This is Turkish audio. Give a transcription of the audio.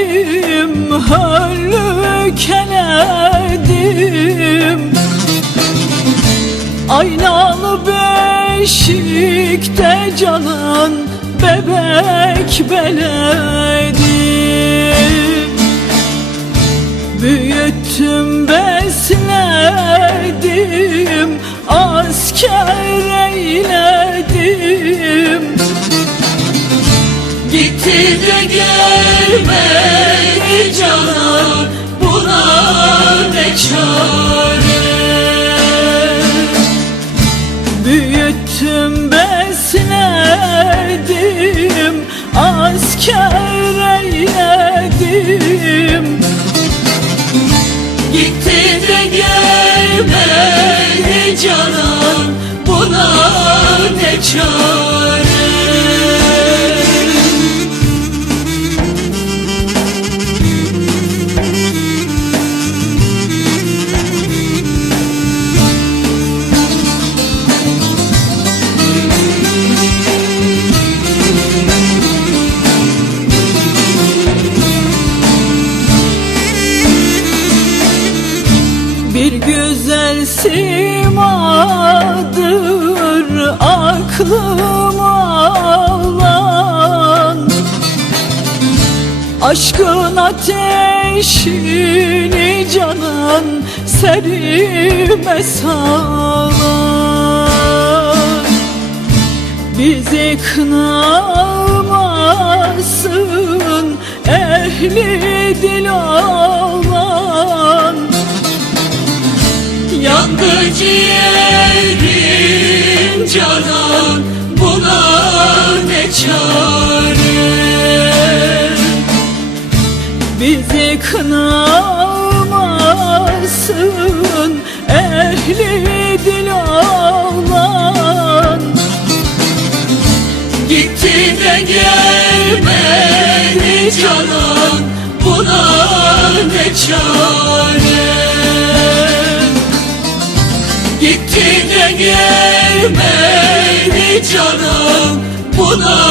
Elledim höllük eledim Aynalı beşikte canan bebek beledim. Büyüttüm besledim asker eyledim Gitti de gelmedi canan buna ne çare? Büyüttüm besledim asker eyledim Gitti de gelmedi canan buna ne çare güzel simadır aklıma alan. Aşkın ateşini canan serime salan. Bizi kınamasın ehli dil Yandı ciğerim canan buna ne çare? Bizi kınamasın ehli dil olan. Gitti de gelmedi canan buna ne çare Gitti